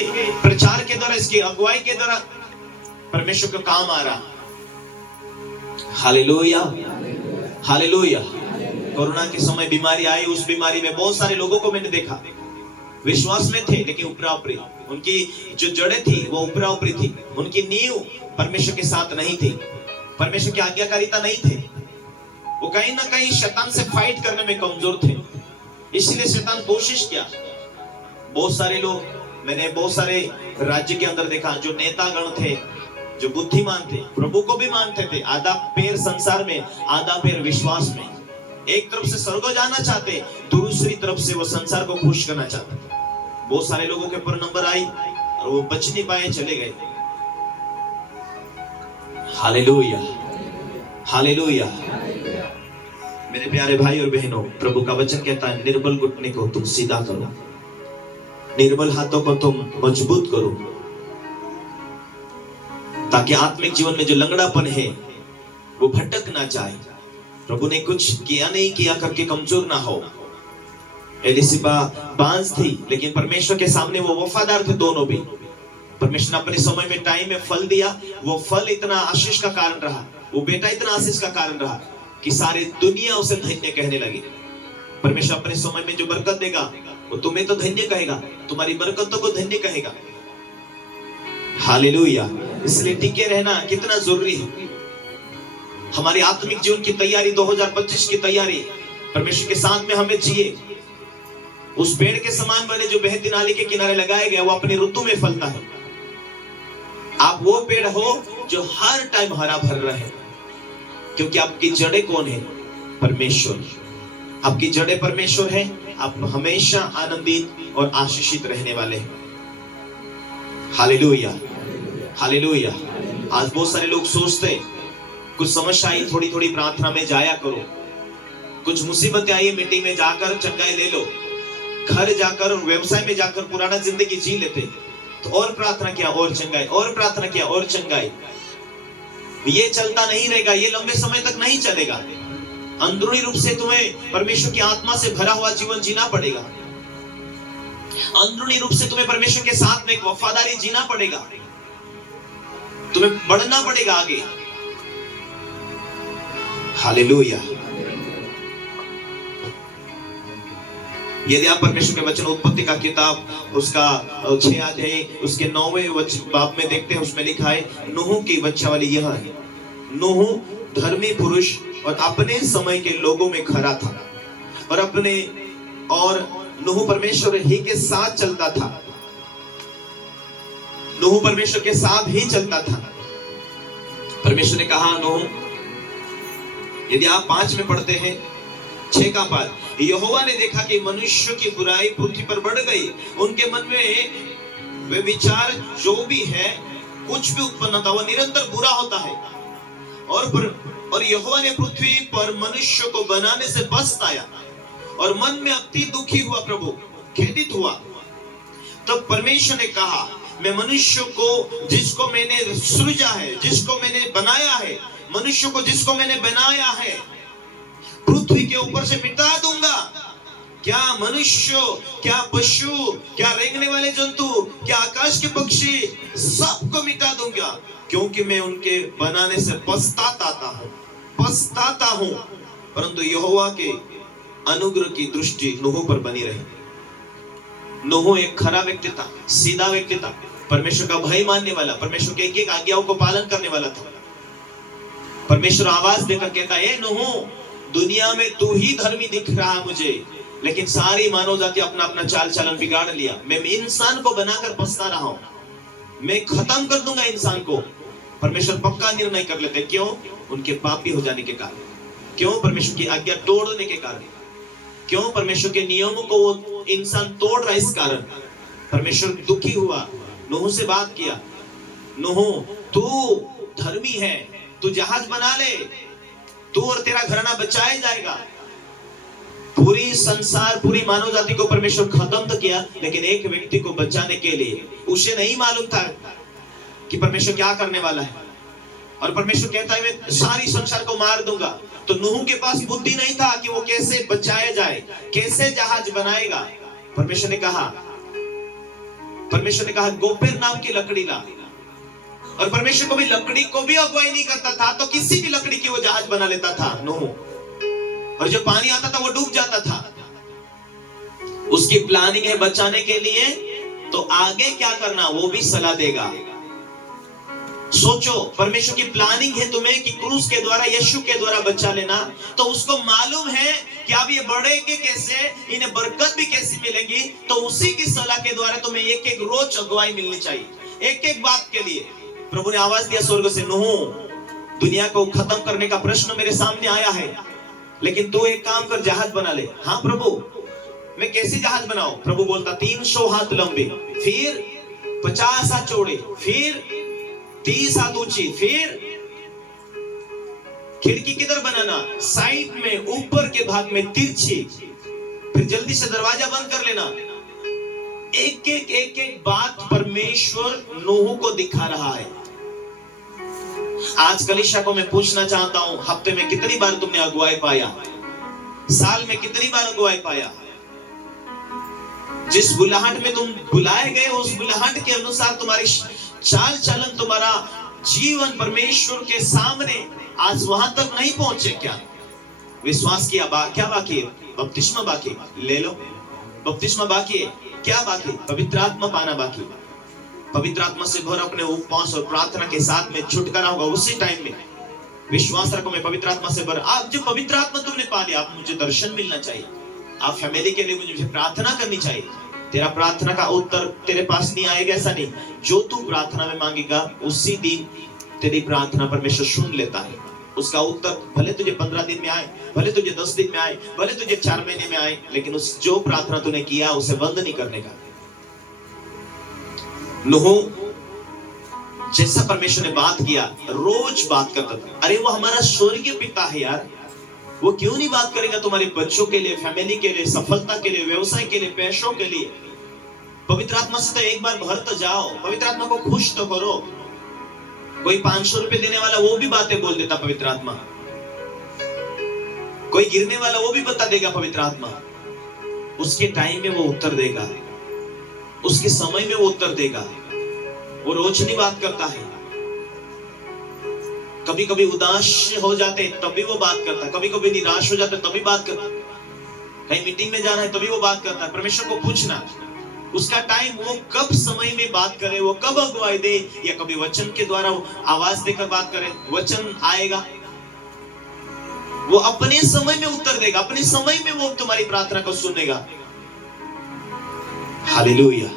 प्रचार के द्वारा, इसकी अगुवाई के द्वारा परमेश्वर का काम आ रहा। Hallelujah, hallelujah. कोरोना के समय बीमारी आई, उस बीमारी में बहुत सारे लोगों को मैंने देखा, विश्वास में थे लेकिन ऊपरा ऊपरी, उनकी जो जड़ें थी वो ऊपरा ऊपरी थी, उनकी नींव परमेश्वर के साथ नहीं थी, परमेश्वर की आज्ञाकारिता नहीं थे। वो कहीं ना कहीं शैतान से फाइट करने में कमजोर थे, इसलिए शैतान कोशिश किया। बहुत सारे लोग, मैंने बहुत सारे राज्य के अंदर देखा जो नेतागण थे, जो बुद्धिमान थे, प्रभु को भी मानते थे, आधा पैर संसार में, आधा पैर विश्वास में। एक तरफ से स्वर्ग जाना चाहते, दूसरी तरफ से वो संसार को खुश करना चाहते। बहुत सारे लोगों के ऊपर नंबर आई और वो बच नहीं पाए, चले गए। Hallelujah, hallelujah. मेरे प्यारे भाई और बहनों, प्रभु का वचन कहता है, निर्बल घुटने को तुम सीधा करो, निर्बल हाथों को तुम मजबूत करो, ताकि आत्मिक जीवन में जो लंगड़ापन है वो भटक ना जाए। प्रभु ने कुछ किया नहीं किया करके कमजोर ना हो। एलिसिबा बांझ थी लेकिन परमेश्वर के सामने वो वफादार थे, दोनों भी। परमेश्वर ने अपने समय में, टाइम में फल दिया। वो फल इतना आशीष का कारण रहा, वो बेटा इतना आशीष का कारण रहा कि सारी दुनिया उसे धन्य कहने लगी। परमेश्वर अपने समय में जो बरकत देगा वो तुम्हें तो धन्य कहेगा, तुम्हारी बरकतों को धन्य कहेगा। हालेलुया। इसलिए टिके रहना कितना जरूरी है। हमारी आत्मिक जीवन की तैयारी, 2025 की तैयारी परमेश्वर के साथ में हमें जिए। उस पेड़ के समान बने जो बहती नाली के किनारे लगाया गया, वो अपनी ऋतु में फलता है। आप वो पेड़ हो जो हर टाइम हरा भर रहे, क्योंकि आपकी जड़ें कौन है? परमेश्वर। आपकी जड़ें परमेश्वर है, आप हमेशा आनंदित और आशीषित रहने वाले हैं। Hallelujah, hallelujah. आज बहुत सारे लोग सोचते हैं, कुछ समस्या आई, थोड़ी थोड़ी प्रार्थना में जाया करो, कुछ मुसीबतें आई, मीटिंग में जाकर चंगाई ले लो, घर जाकर और व्यवसाय में जाकर पुराना जिंदगी जी लेते, तो और प्रार्थना किया और चंगाई, और प्रार्थना किया और चंगाई। ये चलता नहीं रहेगा, ये लंबे समय तक नहीं चलेगा। अंदरूनी रूप से तुम्हें परमेश्वर की आत्मा से भरा हुआ जीवन जीना पड़ेगा। अंदरूनी रूप से तुम्हें परमेश्वर के साथ में एक वफादारी जीना पड़ेगा, तुम्हें बढ़ना पड़ेगा आगे। हालेलुया। यदि आप परमेश्वर के वचन, उत्पत्ति का किताब उसका 6 अध्याय उसके 9वें बाब में देखते हैं, उसमें लिखा है, नूह की वंशावली यह है। नूह धर्मी पुरुष और अपने समय के लोगों में खरा था, और नूह परमेश्वर ही के साथ चलता था। नूह परमेश्वर के साथ ही चलता था। परमेश्वर ने कहा, नूह, यदि आप 5 में पढ़ते हैं, 6 का 5, यहोवा ने देखा कि मनुष्य की बुराई पृथ्वी पर बढ़ गई, उनके मन में वे विचार जो भी है, कुछ भी उत्पन्न होता, वह निरंतर बुरा होता है। और यहोवा ने पृथ्वी पर मनुष्य को बनाने से पछताया और मन में अति दुखी हुआ, प्रभु खेदित हुआ। तब परमेश्वर ने कहा, मैं मनुष्य को जिसको मैंने सृजा है, जिसको मैंने बनाया है, मनुष्य को जिसको मैंने बनाया है, पृथ्वी के ऊपर से मिटा दूंगा। क्या मनुष्य, क्या पशु, क्या रेंगने वाले जंतु, क्या आकाश के पक्षी, सबको मिटा दूंगा, क्योंकि मैं उनके बनाने से पछताता हूं। परंतु यहोवा के अनुग्रह की दृष्टि नूह पर बनी रही। नूह एक खरा व्यक्ति था, सीधा व्यक्ति था, परमेश्वर का भय मानने वाला, परमेश्वर के एक एक आज्ञाओं को पालन करने वाला था। परमेश्वर आवाज देकर कहता है, नूह, दुनिया में तू ही धर्मी दिख रहा मुझे, लेकिन सारी मानव जाति अपना अपना चाल चलन बिगाड़ लिया। मैं इंसान को बनाकर पछता रहा हूं, मैं खत्म कर दूंगा इंसान को। परमेश्वर पक्का निर्णय कर लेते, क्यों? उनके पापी हो जाने के कारण। क्यों? परमेश्वर की आज्ञा तोड़ने के कारण। क्यों? परमेश्वर के नियमों को वो इंसान तोड़ रहा है, इस कारण परमेश्वर दुखी हुआ। नूह से बात किया, नूह, तू धर्मी है, तू जहाज बना ले, तू और तेरा घराना बचाया जाएगा। पूरी संसार, पूरी मानव जाति को परमेश्वर खत्म तो किया, लेकिन एक व्यक्ति को बचाने के लिए उसे नहीं मालूम था कि परमेश्वर क्या करने वाला है। और परमेश्वर कहता है, मैं सारी संसार को मार दूंगा। तो नूह के पास बुद्धि नहीं था कि वो कैसे बचाया जाए, कैसे जहाज बनाएगा। परमेश्वर ने कहा, परमेश्वर ने कहा गोपेर नाम की लकड़ी ला, और परमेश्वर को भी लकड़ी को भी अगुवाई नहीं करता था, तो किसी भी लकड़ी की वो जहाज बना लेता था नूह, और जो पानी आता था वो डूब जाता था। उसकी प्लानिंग है बचाने के लिए, तो आगे क्या करना वो भी सलाह देगा। सोचो, परमेश्वर की प्लानिंग है तुम्हें कि क्रूस के द्वारा, यीशु के द्वारा बचा लेना, तो उसको मालूम है कि अब ये बढ़ेंगे कैसे, इन्हें बरकत भी कैसी मिलेगी, तो उसी की सलाह के द्वारा तुम्हें एक एक रोज अगुवाई मिलनी चाहिए। एक एक बात के लिए प्रभु ने आवाज दिया स्वर्ग से, नूह, दुनिया को खत्म करने का प्रश्न मेरे सामने आया है, लेकिन तू एक काम कर, जहाज बना ले। हाँ प्रभु, मैं कैसे जहाज बनाऊं? प्रभु बोलता 300 हाथ लंबी, फिर 50 हाथ चौड़ी, फिर 30 हाथ ऊंची, फिर खिड़की किधर बनाना, साइड में, ऊपर के भाग में तिरछी, फिर जल्दी से दरवाजा बंद कर लेना। एक एक बात परमेश्वर नूह को दिखा रहा है। आज कलीसिया को मैं पूछना चाहता हूं, हफ्ते में कितनी बार तुमने अगुवाई पाया? साल में कितनी बार अगुवाई पाया? जिस बुलाहट में तुम बुलाए गए, उस बुलाहट के अनुसार तुम्हारी चाल चलन, तुम्हारा जीवन परमेश्वर के सामने आज वहां तक नहीं पहुंचे क्या? विश्वास किया, क्या बाकी है? बपतिस्मा बाकी, ले लो। बपतिस्मा बाकी है, क्या बाकी? पवित्र आत्मा पाना बाकी। पवित्र आत्मा से भर अपने उपवास और प्रार्थना के साथ में छुटकारा होगा उसी टाइम में। विश्वास रखो, मैं पवित्र आत्मा से भर। आप जो पवित्र आत्मा तुमने पा लिया, आप मुझे दर्शन मिलना चाहिए, आप फैमिली के लिए मुझे प्रार्थना करनी चाहिए। तेरा प्रार्थना का उत्तर तेरे पास नहीं आएगा ऐसा नहीं, जो तू प्रार्थना में मांगेगा उसी दिन तेरी प्रार्थना परमेश्वर सुन लेता है। उसका उत्तर भले तुझे 15 दिन में आए, भले तुझे 10 दिन में आए, भले तुझे 4 महीने में आए, लेकिन उस जो प्रार्थना तूने किया उसे बंद नहीं करने का। नूह जैसा परमेश्वर ने बात किया, रोज बात करता था। अरे वो हमारा स्वर्गीय पिता है यार, वो क्यों नहीं बात करेगा तुम्हारे बच्चों के लिए, फैमिली के लिए, सफलता के लिए, व्यवसाय के लिए, पैसों के लिए? पवित्र आत्मा से तो एक बार भर तो जाओ, पवित्र आत्मा को खुश तो करो। कोई 500 रुपए देने वाला वो भी बातें बोल देता पवित्र आत्मा, कोई गिरने वाला वो भी बता देगा पवित्र आत्मा। उसके टाइम में वो उत्तर देगा, उसके समय में वो उत्तर देगा। वो रोज नहीं बात करता है, कभी कभी उदास हो जाते तभी वो बात करता, कभी कभी निराश हो जाते तभी बात करता, कहीं मीटिंग में जाना है तभी वो बात करता। परमेश्वर को पूछना उसका टाइम, वो कब समय में बात करे, वो कब अगुवाई दे, या कभी वचन के द्वारा आवाज देकर बात करे। वचन आएगा, वो अपने समय में उत्तर देगा, अपने समय में वो तुम्हारी प्रार्थना को सुनेगा। हालेलुया।